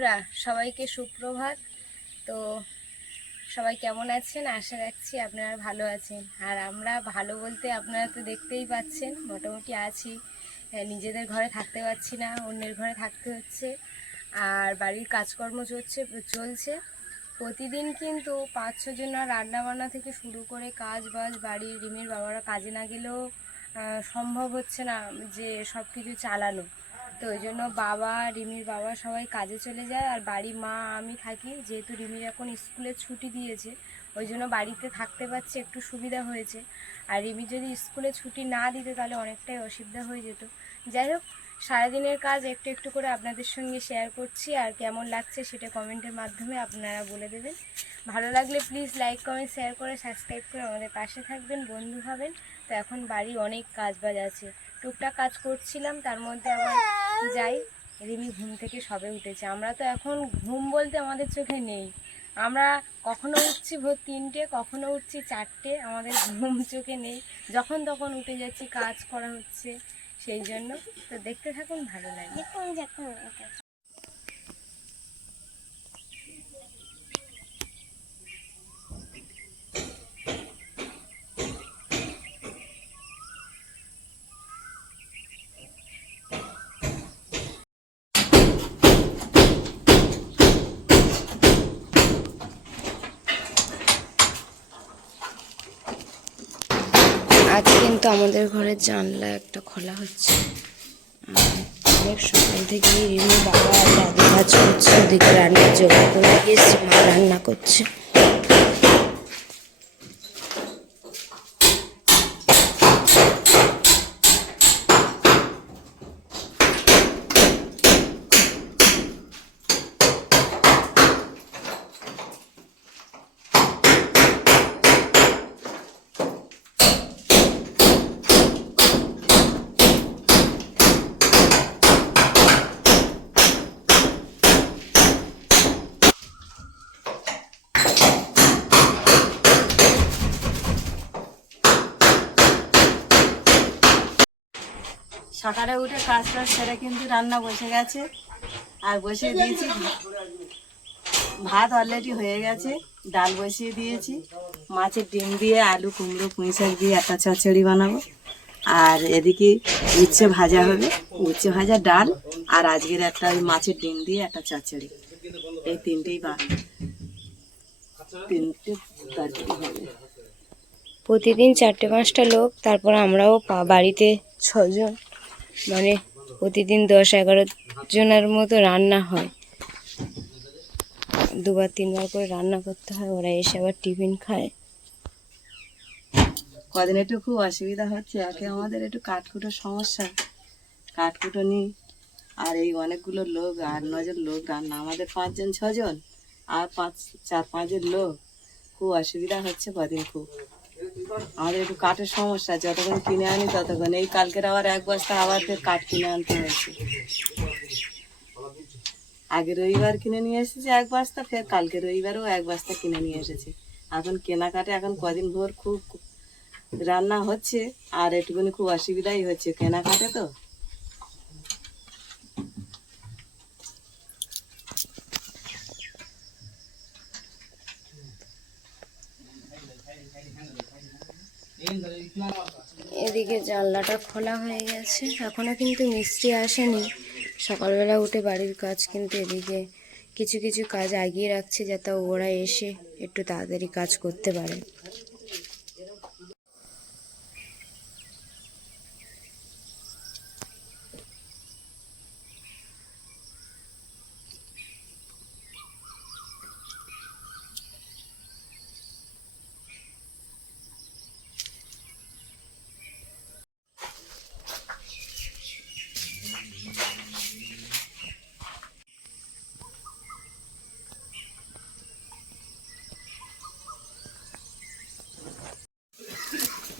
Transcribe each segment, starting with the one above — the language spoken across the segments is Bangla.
বন্ধুরা সবাইকে সুপ্রভাত। তো সবাই কেমন আছেন? আশা রাখছি আপনারা ভালো আছেন। আর আমরা ভালো বলতে আপনারা তো দেখতেই পাচ্ছেন মোটামুটি আছি। নিজেদের ঘরে থাকতে পারছি না, অন্যের ঘরে থাকতে হচ্ছে। আর বাড়ির কাজকর্ম চলছে প্রতিদিন। কিন্তু 5-6 জনের রান্নাবান্না থেকে শুরু করে কাজ বাজ, বাড়ির রিমির বাবারা কাজে না গেলেও সম্ভব হচ্ছে না যে সব কিছু চালানো। তো ওই জন্য রিমির বাবা সবাই কাজে চলে যায়, আর বাড়ি মা আমি থাকি। যেহেতু রিমির এখন স্কুলে ছুটি দিয়েছে, ওই জন্য বাড়িতে থাকতে পারছে, একটু সুবিধা হয়েছে। আর রিমি যদি স্কুলে ছুটি না দিত তাহলে অনেকটাই অসুবিধা হয়ে যেত। যাই হোক, সারাদিনের কাজ একটু একটু করে আপনাদের সঙ্গে শেয়ার করছি, আর কেমন লাগছে সেটা কমেন্টের মাধ্যমে আপনারা বলে দেবেন। ভালো লাগলে প্লিজ লাইক কমেন্ট শেয়ার করে সাবস্ক্রাইব করে আমাদের পাশে থাকবেন, বন্ধু হবেন। তো এখন বাড়ি অনেক কাজ বাজ আছে, টুকটাক কাজ করছিলাম, তার মধ্যে আবার যাই। রিমি ঘুম থেকে সবে উঠেছে। আমরা তো এখন ঘুম বলতে আমাদের চোখে নেই। আমরা কখনো উঠছি ভোর 3টে, কখনো উঠছি 4টে, আমাদের ঘুম চোখে নেই। যখন তখন উঠে যাচ্ছি, কাজ করা হচ্ছে সেই জন্য। তো দেখতে থাকুন, ভালো লাগে। আজ কিন্তু আমাদের ঘরের জানলা একটা খোলা হচ্ছে। অনেক সকাল থেকে রিমি বাবা আর দাদু কাজ করছে, ওদিকে রান্নার জোগাড় করে দিয়েছে, মা রান্না করছে। সকালে উঠে কাজ সেরে কিন্তু রান্না বসে গেছে, আর বসিয়ে দিয়েছি ভাত অলরেডি হয়ে গেছে। ডাল বসিয়ে দিয়েছি, মাছের ডিম দিয়ে আলু কুমড়ো পুঁই শাক দিয়ে একটা চচ্চড়ি বানাবো। আর এদিকে উচ্ছে ভাজা হবে, উচ্ছে ভাজা, ডাল, আর আজকের একটা ওই মাছের ডিম দিয়ে একটা চচ্চড়ি। এই তিনটে তরকারি হবে। প্রতিদিন 4-5টা লোক, তারপর আমরাও বাড়িতে 6 জন, মানে প্রতিদিন 10-11 জনের মতো রান্না হয়। 2-3 বার করে রান্না করতে হয়। ওরা এসে আবার টিফিন খায়। কদিন একটু খুব অসুবিধা হচ্ছে, একে আমাদের একটু কাঠকুটোর সমস্যা, কাঠকুটো নেই। আর এই অনেকগুলো লোক, 8-9 জন লোক রান্না, আমাদের 5 জন 6 জন, আর 4-5 লোক, খুব অসুবিধা হচ্ছে কদিন খুব। আমাদের একটু কাঠের সমস্যা, যতক্ষণ কিনে আনি ততক্ষণ। এই কালকের আবার 1 বস্তা আবার ফের কাঠ কিনে আনতে হয়েছে। আগে রবিবার কিনে নিয়ে এসেছে 1 বস্তা, ফের কালকে রবিবারও 1 বস্তা কিনে নিয়ে এসেছে। এখন কেনাকাটা, এখন কদিন ভোর খুব রান্না হচ্ছে, আর একটুখানি খুব অসুবিধাই হচ্ছে কেনাকাটা। তো এদিকে জানলাটা খোলা হয়ে গেছে, এখনো কিন্তু মিস্ত্রি আসেনি। সকালবেলা উঠে বাড়ির কাজ কিন্তু এদিকে কিছু কিছু কাজ এগিয়ে রাখছে, যাতে ওরা এসে একটু তাড়াতাড়ি কাজ করতে পারে।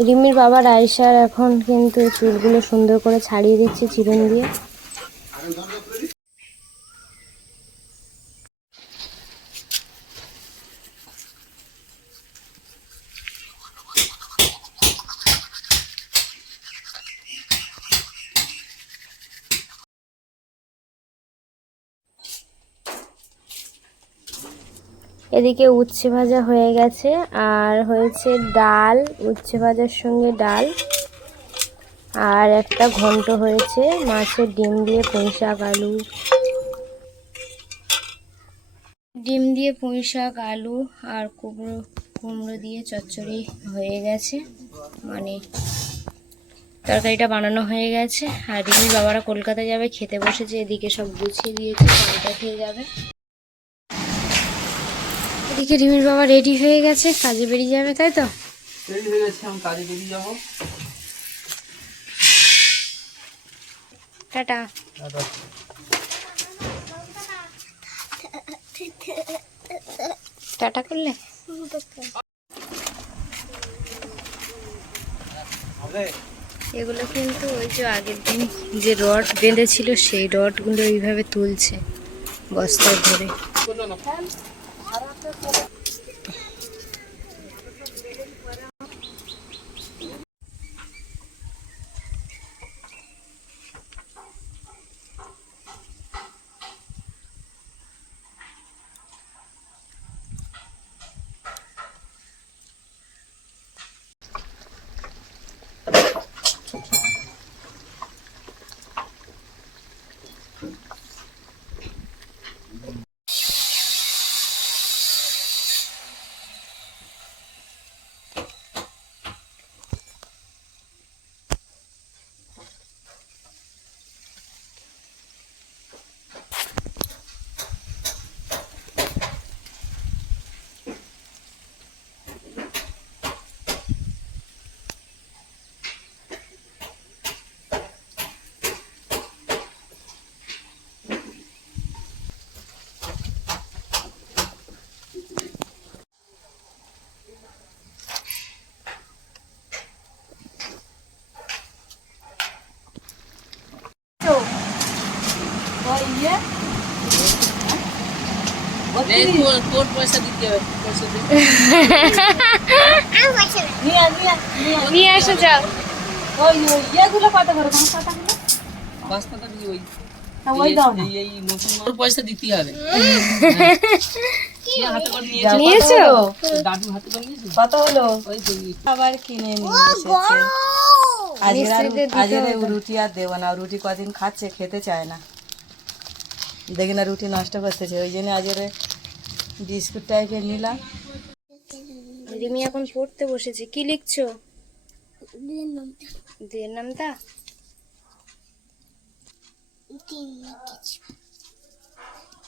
রিমির বাবা রাইসার এখন কিন্তু চুলগুলো সুন্দর করে ছাড়িয়ে দিচ্ছে চিরুনি দিয়ে। এদিকে উচ্ছে ভাজা হয়ে গেছে, আর হয়েছে ডাল, উচ্ছে ভাজার সঙ্গে ডাল, আর একটা ঘন্ট হয়েছে মাছের ডিম দিয়ে পুঁই শাক আলু, ডিম দিয়ে পুঁই শাক আলু আর কুমড়ো কুমড়ো দিয়ে চচ্চড়ি হয়ে গেছে, মানে তরকারিটা বানানো হয়ে গেছে। আর রিমির বাবারা কলকাতা যাবে, খেতে বসেছে, এদিকে সব গুছিয়ে দিয়েছে, পানিটা খেয়ে যাবে। এদিকে রিমির বাবা রেডি হয়ে গেছে, কাজে বেরিয়ে যাবে, তাই তো? রেডি হয়ে গেছে, আমি কাজে বেরিয়ে যাবো। টাটা। টাটা করলে? এগুলো কিন্তু ওই যে আগের দিন যে রড বেঁধেছিল সেই রডগুলো এইভাবে তুলছে বস্তায় ভরে। তোর পয়সা দিতে হবে, পয়সা দে। নিয়ে আসো, যাও। বাঁশপাতা দিয়ে ওই ওই দাও না। এই নতুন তোর পয়সা দিতে হবে। হাতে করে নিয়ে নিয়েছো? দাদু হাতে করে নিয়েছো? কত হলো? ওই তো আবার কিনে নিয়ে এসেছে। আজকে রুটি আর দেবো না, রুটি কদিন খাচ্ছে, খেতে চায় না, দেখি না রুটি নষ্ট করতেছে, ওই জন্য আজকে বিস্কুট টাইপের নিলাম। রিমি এখন পড়তে বসেছে। কি লিখছো? দিয়ের নামটা?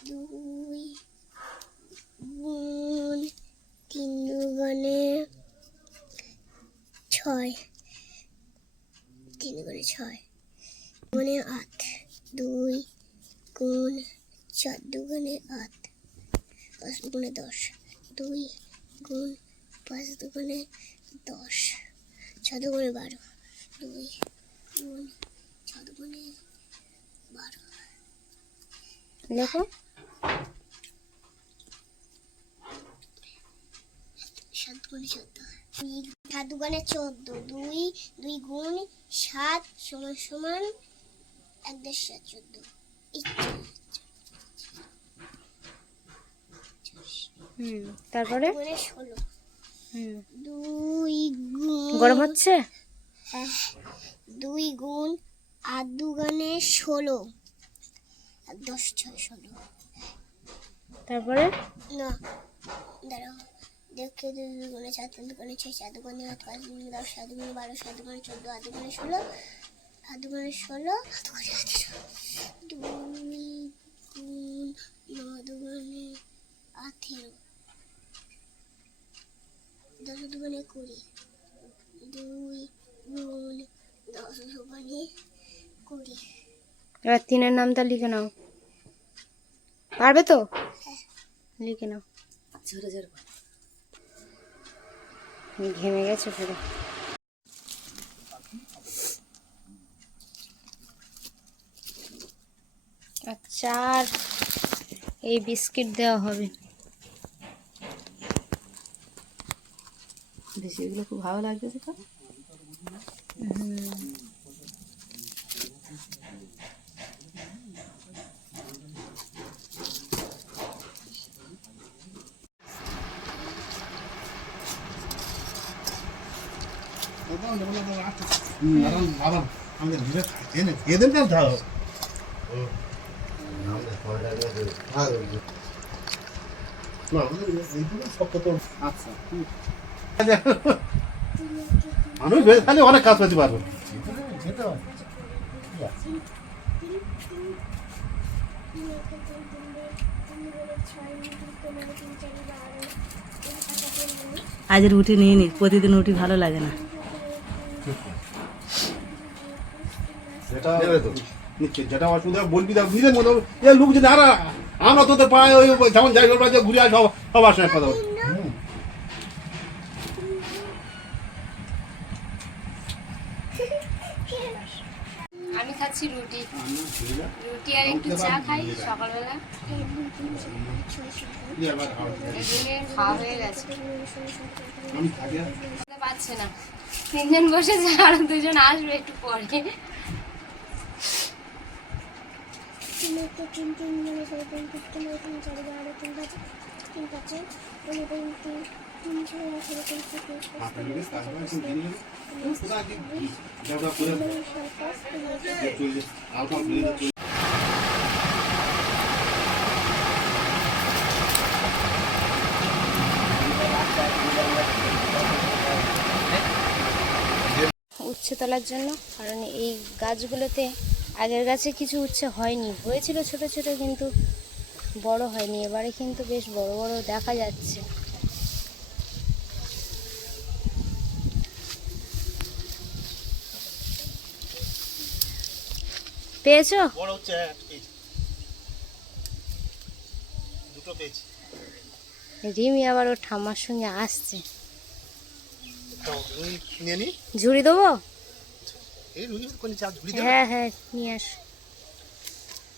দুই গুণ তিন দুগুণে ছয়, তিন গুণে ছয়, গুণে আট, দুই গুণ চার দুগুণে আট, পাঁচ দুগুণে 10, দুই গুণ পাঁচ দুগুণে 10, ছয় দুগুণে 12, দুই গুণ ছয় দুগুণে 12, দেখো। সাত গুণে 14, সাত দুগুণে 14, দুই দুই গুণ 7 সমান সমান 1.14, তারপরে? গুণে 16, হুম, দুই গুণ গরম হচ্ছে? হ্যাঁ, দুই গুণ 8 দুগুণে 16, 10 6 16, তারপরে? না দাঁড়াও, দেখে 2 দুগুণে 4, 3 দুগুণে 6, 4 দুগুণে 8, 5 দুগুণে 10, 7 দুগুণে 12, 7 দুগুণে 14, 8 দুগুণে 16, 8 দুগুণে 16, 8 দুগুণে 18, দুই গুণ 9 দুগুণে 18, 10 দুগুণে 20, দুই গুণ 10 দুগুণে 20, এবার 3-এর নামটা লিখে নাও, পারবে তো? লিখে নাও। ঝরে ঝরে ঘেমে গেছে পুরো। আচ্ছা, আর এই বিস্কিট দেওয়া হবে। বেশি, এগুলো খুব ভালো লাগতেছে তো। মানুষ বেশ খালি অনেক কাজ করতে পারবে। আজ রুটি নিয়ে নি, প্রতিদিন রুটি ভালো লাগে না। যেটা অসুবিধা বলবি তা বুঝলেন মতো এ লোক যদি আর আমরা তোদের পায়ে ওই যেমন যাই ঘুরে আসবো সবার সঙ্গে কথা বলি। আমি খাচ্ছি রুটি, রুটি আর একটু চা খাই সকালবেলা। এদিকে খাওয়া হয়ে গেছে, পাচ্ছে না, তিনজন বসেছে আর দুজন আসবে একটু পরে। উচ্ছে তোলার জন্য, কারণ এই গাছগুলোতে আগের গাছে কিছু উচ্ছে হয়নি, হয়েছিল ছোট ছোট কিন্তু বড় হয়নি। এবারে কিন্তু বেশ বড় বড় দেখা যাচ্ছে। পেয়েছো? বড় হচ্ছে দুটো পেয়েছি। রিমি আবার ওর ঠাম্মার সঙ্গে আসছে। নিয়ে নি ঝুড়ি দেবো? এই রুই কোন চা ঝুড়ি দেব। হ্যাঁ হ্যাঁ নিয়ে আস।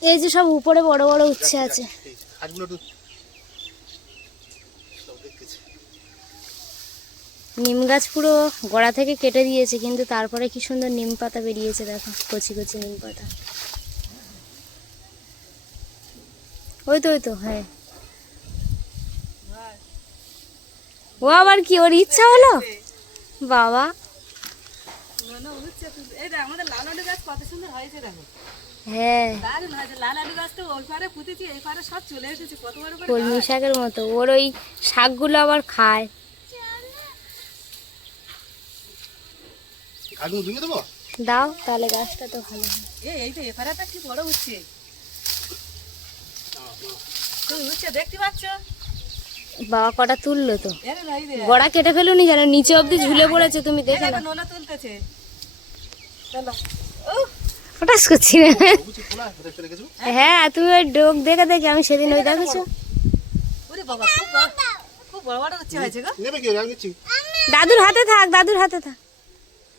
এই যে সব উপরে বড় বড় উচ্ছে আছে। হাতগুলো একটু সব দেখতেছি। নিম গাছ পুরো গোড়া থেকে কেটে দিয়েছে, কিন্তু তারপরে কি সুন্দর নিম পাতা বেরিয়েছে, দেখো কচি কচি নিম পাতা। ওই তো ওই তো, হ্যাঁ। ও আবার কি, ওর ইচ্ছা হলো? বাবা আমাদের লাল আলু গাছ কত সুন্দর হয়েছে দেখো, হ্যাঁ, দারুণ হয়েছে। লাল আলু গাছ তো ওই পারে পুঁতেছি, এই পারে সব চলে এসেছে, কত বড় বড়। কলমি শাকের মতো। ওর ওই শাকগুলো আবার খায়। আগুন ধুয়ে দেবো। দাও তাহলে, গাছটা তো ভালো হয়। এই তো এপারাটা কি বড় হচ্ছে, তুমি হচ্ছে দেখতে পাচ্ছ? বাবা কটা তুললো তো, এরে ভাই রে, গোড়া কেটে ফেলুনি যেন, নিচে অবধি ঝুলে পড়েছে, তুমি দেখে না। নোনা তুলতেছে। চলো ফটাস করছি না। বুঝি খোলা রেখে রেখেছো। হ্যাঁ, তুমি ওই ডোক দেখে দেখে, আমি সেদিন ওই দেখেছো। ওরে বাবা, খুব বড় বড় হচ্ছে হয়েছে গো। নেবে কি আমি নিচ্ছি। দাদুর হাতে থাক, দাদুর হাতে থাক।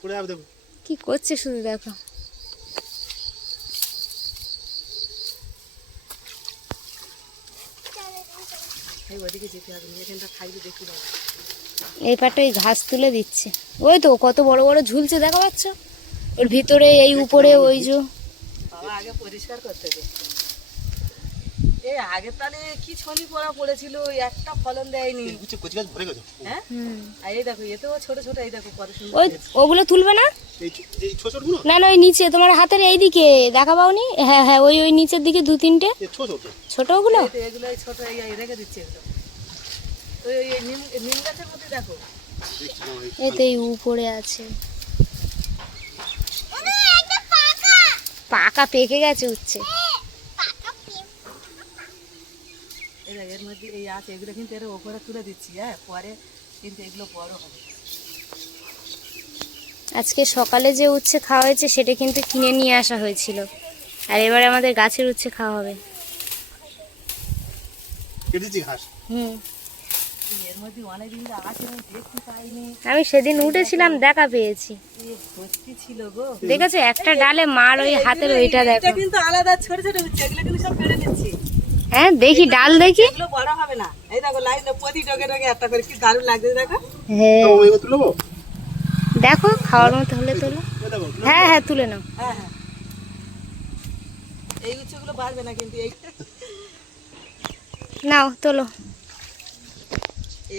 পড়ে যাবে দেখো। কি করছে শুধু দেখো। এই ওদিকে যেতে হবে, এখানটা খাইবে দেখতে পাবো। এই পাটটা এই ঘাস তুলে দিচ্ছে। ওই তো কত বড় বড় ঝুলছে, দেখা পাচ্ছ? ওর ভিতরে এই উপরে ওই যে। বাবা আগে পরিষ্কার করতে দে। এই আগে তাহলে কি ছনি পড়া পড়েছিল, একটা ফলন দেয়নি। বুঝছি কচি গাছ ভরে গেছে। হ্যাঁ, আর এই দেখো এতেও ছোট ছোট, এই দেখো কত সুন্দর ওই হয়েছে। ওগুলো তুলবে না? এই ছোট ছোট গুলো না না, ওই নিচে তোমার হাতের এইদিকে দেখা পাওনি? হ্যাঁ হ্যাঁ, ওই ওই নিচের দিকে দু তিনটে এই ছোট ছোট। ছোট ওগুলো। এই তো এগুলো এই ছোট, এই রেখে দিচ্ছে এগুলো। ওই ওই নিম নিম গাছের মধ্যে দেখো। এতে এই উপরে আছে, পাকা পেকে গেছে উচ্ছে। এই দেখ এর মধ্যে এই আছে, এগুলো কিন্তু এর ওপরে তুলে দিচ্ছি। হ্যাঁ, পরে কিন্তু এগুলো বড় হবে। আজকে সকালে যে উচ্ছে খাওয়া হয়েছে সেটা কিন্তু কিনে নিয়ে আসা হয়েছিল, আর এবারে আমাদের গাছের উচ্ছে খাওয়া হবে। কেটেছি ঘাস। এর মধ্যে অনেক দিন আছে, আমি দেখতে পাইনি। আমি সেদিন উঠেছিলাম, দেখা পেয়েছি। ভর্তি ছিল গো। দেখেছো একটা ডালে মার ওই হাতের ওইটা দেখো। এটা কিন্তু আলাদা ছোট ছোট হচ্ছে, এগুলো কিন্তু সব কেটে নিচ্ছি। হ্যাঁ দেখি ডাল দেখি। এগুলো বড় হবে না। এই দেখো লাইন প্রতি ডগে ডগে একটা করে, কি দারুণ লাগছে দেখো। হ্যাঁ তো ওই তুলবো। দেখো খাওয়ার মতো হলে তোলো। হ্যাঁ হ্যাঁ তুলে নাও। হ্যাঁ হ্যাঁ, এই উচ্চগুলো বাড়বে না কিন্তু, এই নাও তোলো।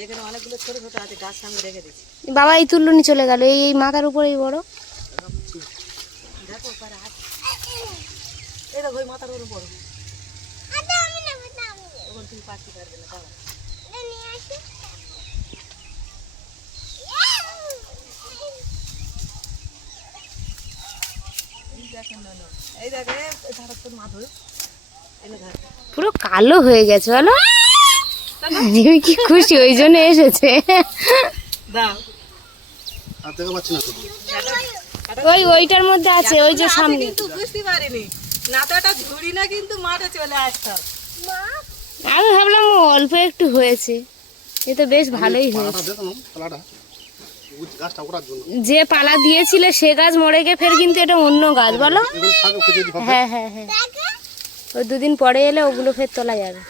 এখানে অনেকগুলো ছোট ছোট আছে, গাছ সামনে রেখে দিচ্ছি। বাবা এই তুলনি চলে গেল, এই মাথার উপরে এই বড়। দেখো পারে হাত, এই দেখো ওই মাথার উপরে বড়। ওখান তুমি পাখি পারবে না, বাবা এই দেখ ধারা তোর মা ধর, এনে ধর। পুরো কালো হয়ে গেছে বলো, আমি কি খুশি ওই জন্য এসেছে। দাও আর দেখতে পাচ্ছি না তো। ওইটার মধ্যে আছে, ওই যে সামনে। কিন্তু বুঝতে পারিনি না তো, এটা ঝুড়ি না, কিন্তু মাঠে চলে আসতাম। আমি ভাবলাম ও অল্প একটু হয়েছে, এ তো বেশ ভালোই হয়েছে। পালাটা দেখো না, পালাটা গাছটা ওড়ার জন্য। যে পালা দিয়েছিলে সে গাছ মরে গিয়ে ফের কিন্তু এটা অন্য গাছ বলো। এগুলো থাকো খুঁজে দিতে হবে। হ্যাঁ হ্যাঁ হ্যাঁ, ওই দুদিন পরে এলে ওগুলো ফের তোলা যাবে।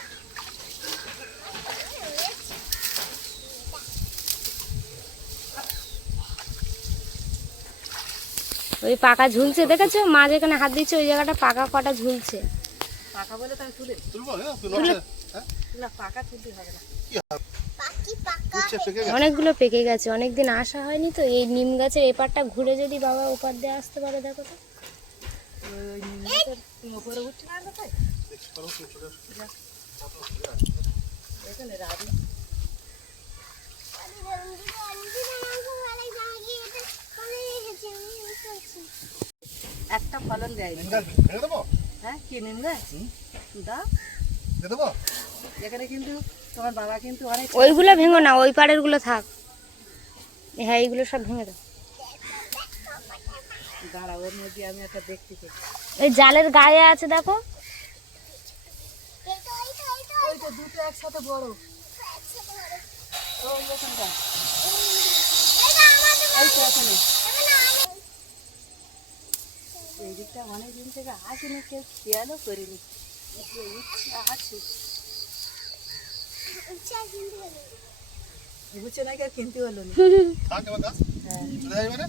ওই পাকা ঝুলছে দেখেছো, মা যেখানে হাত দিচ্ছে ওই জায়গাটা পাকা কটা ঝুলছে। পাকা বলে তাই তুলে তুলবো হ্যাঁ, তুই নড়ছে। হ্যাঁ না, পাকা তুলতে হবে না। কি হবে? উচ্ছে পেকে গেছে। অনেকগুলো পেকে গেছে, অনেকদিন আসা হয়নি তো। এই নিম গাছের এপারটা ঘুরে যদি বাবা ওপার দিয়ে আসতে পারে, দেখো তো। ওই নিম গাছের উপরে উঠছে না কোথায়? দেখছি পারো তুমি চলে আসো। এখানে রাজি একটা ফলন দেয়। নিম গাছ ভেঙে দেবো? হ্যাঁ, কি নিম গাছ দাও দিয়ে দেবো? এখানে কিন্তু তোমার বাবা কিন্তু অনেক ওইগুলো ভেঙো না, ওই পাড়ের গুলো থাক। হ্যাঁ এইগুলো সব ভেঙে দাও। দাঁড়া, ওর মধ্যে আমি একটা দেখতে চাই। এই জালের গায়ে আছে দেখো। ওই তো দুটো একসাথে বড়। ওই এখানটা, এই তো এখানে। এই দিকটা অনেকদিন থেকে আসেনি, কেউ খেয়ালও করিনি। আছে বুঝছে না, কেউ কিনতে হলো না। থাক এবার গাছ। হ্যাঁ, চলে যাবে না?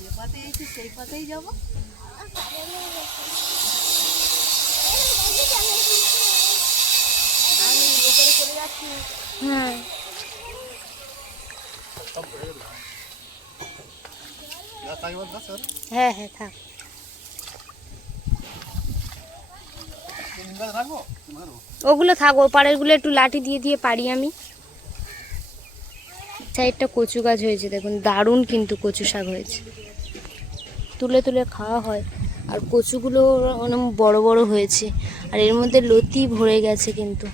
যে পথে এসেছি সেই পথেই যাবো। আমি উপরে চলে যাচ্ছি। হ্যাঁ গাছ থাক এবার গাছ আর। হ্যাঁ হ্যাঁ থাক। নিম গাছ রাখবো? মারবো। ওগুলো থাক, ও পাড়ের গুলো একটু লাঠি দিয়ে দিয়ে পারি আমি। সাইডটা কচু গাছ হয়েছে দেখুন, দারুণ কিন্তু কচু শাক হয়েছে, তুলে তুলে খাওয়া হয়। আর কচুগুলো অনেক বড় বড় হয়েছে, আর এর মধ্যে লতি ভরে গেছে কিন্তু।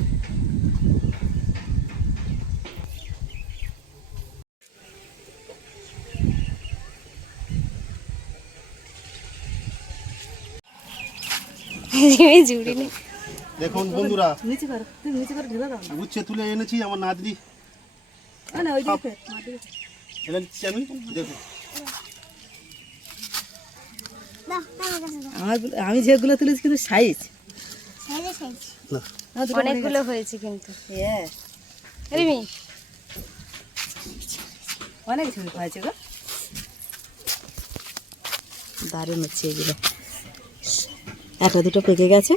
ঝুড়ি নেই। দেখুন বন্ধুরা, নিচে করো, তুমি নিচে করে ঢেলে দাও না। উচ্ছে তুলে এনেছি আমার নাতনি। না ওই দিকে মাটি এনে দিচ্ছি আমি, দেখুন। আমি যেগুলো তুলেছি কিন্তু সাইজ না অনেকগুলো হয়েছে কিন্তু। হ্যাঁ, রিমি অনেক ছবি হয়েছে গো, দারুণ হচ্ছে এগুলো। একটা দুটো পেকে গেছে,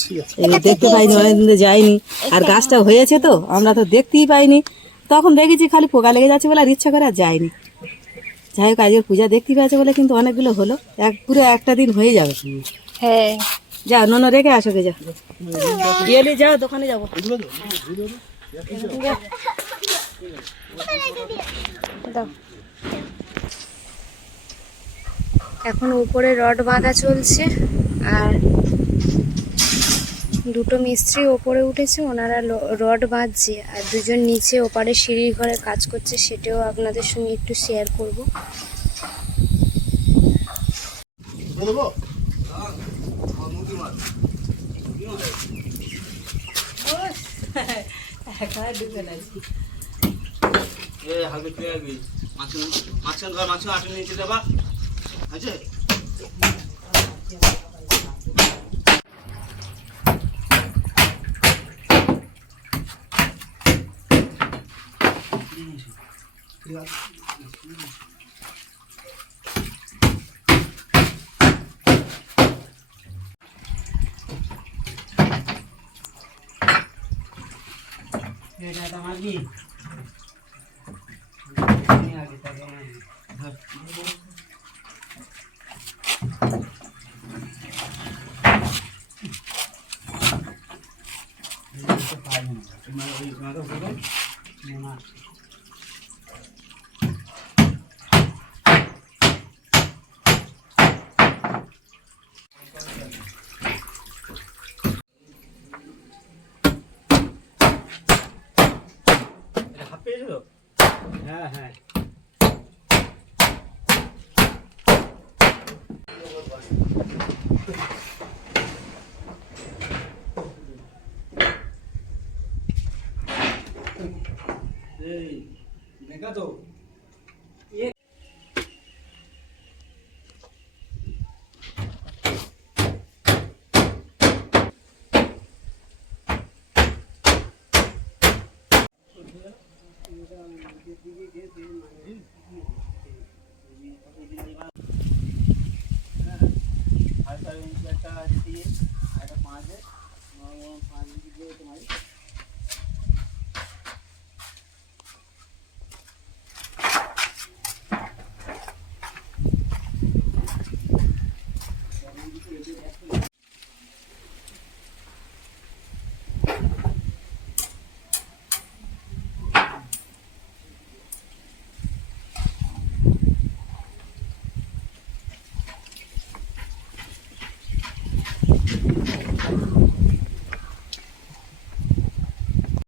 ঠিক আছে। এগুলো দেখতে পাইনি, অনেকদিন তো যাইনি। আর গাছটা হয়েছে তো আমরা তো দেখতেই পাইনি, তখন দেখেছি খালি পোকা লেগে যাচ্ছে বলে আর ইচ্ছা করে আর যায়নি। যাই হোক আজকের পূজা দেখতে পেয়েছে বলে কিন্তু অনেকগুলো হলো, পুরো একটা দিন হয়ে যাবে। হ্যাঁ যা নন রেখে আসো গে, যা গেলে যাও দোকানে যাবো। দাও। এখন উপরে রড বাঁধা চলছে, আর দুটো মিস্ত্রি ওপরে উঠেছে, ওনারা রড বাঁধছে, আর দুজন নিচে ওপারে সিঁড়ির ঘরে কাজ করছে, সেটাও আপনাদের সঙ্গে একটু শেয়ার করব। দিয়ে দেবো? ডুবে লাগছে। আছে? একটা 5 5